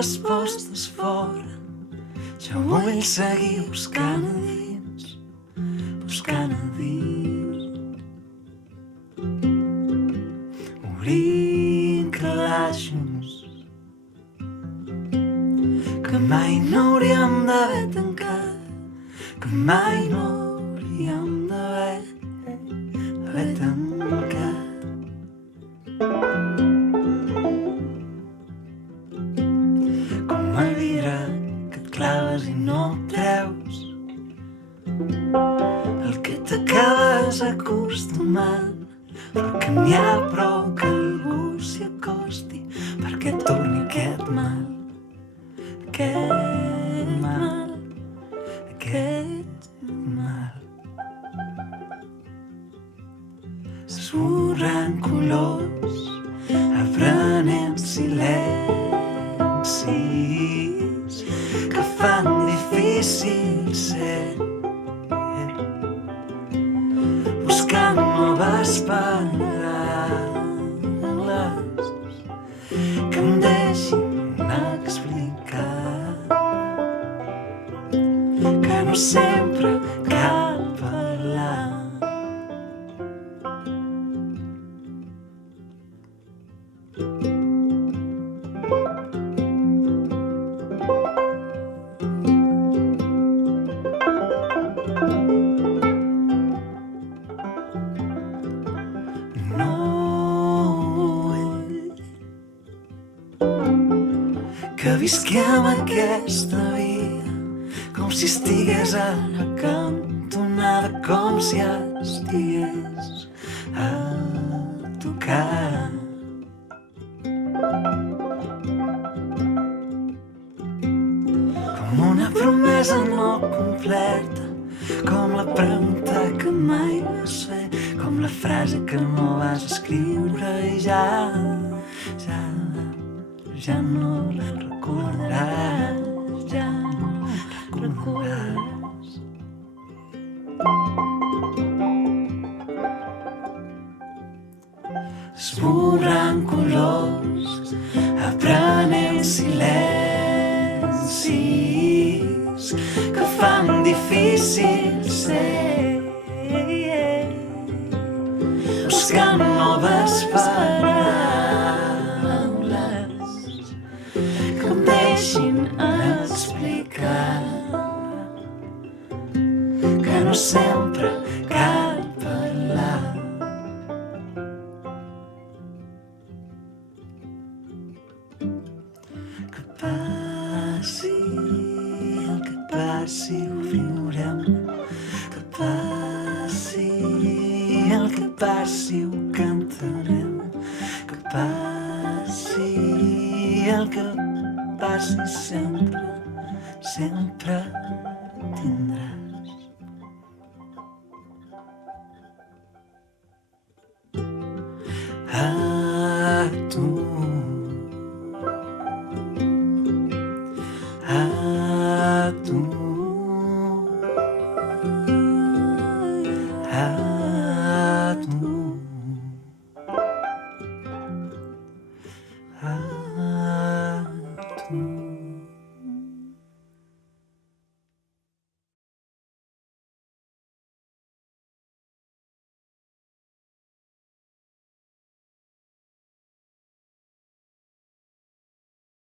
respostes fora. Jo vull seguir buscant a dins, buscant a dins. Obrint calaixos que mai no hauríem d'haver tancat, que mai no hauríem d'haver tancat. Com el vidre que et claves i no el treus, el que t'acabes acostumant, però que n'hi ha prou que algú s'hi acosti perquè torni aquest mal, aquest mal, aquest mal. Esborrant colors, aprenent silencis que fan difícil ser, buscant noves paraules que em deixin explicar que no sempre cal parlar. Que visquem aquesta vida com si estigués a la cantonada, com si estigués a tocar. Com una promesa no completa, com la pregunta que mai vas fer, com la frase que no vas escriure i ja no la recordaràs, ja no la recordaràs. Esborrant colors, aprenent silencis que fan difícil ser, buscant noves paraules que em deixin explicar que no sempre cal parlar. Que passi el que passi, ho viurem. Que passi el que passi, ho cantarem. Que passi el que passi, sempre, sempre tindràs. A tu, a tu.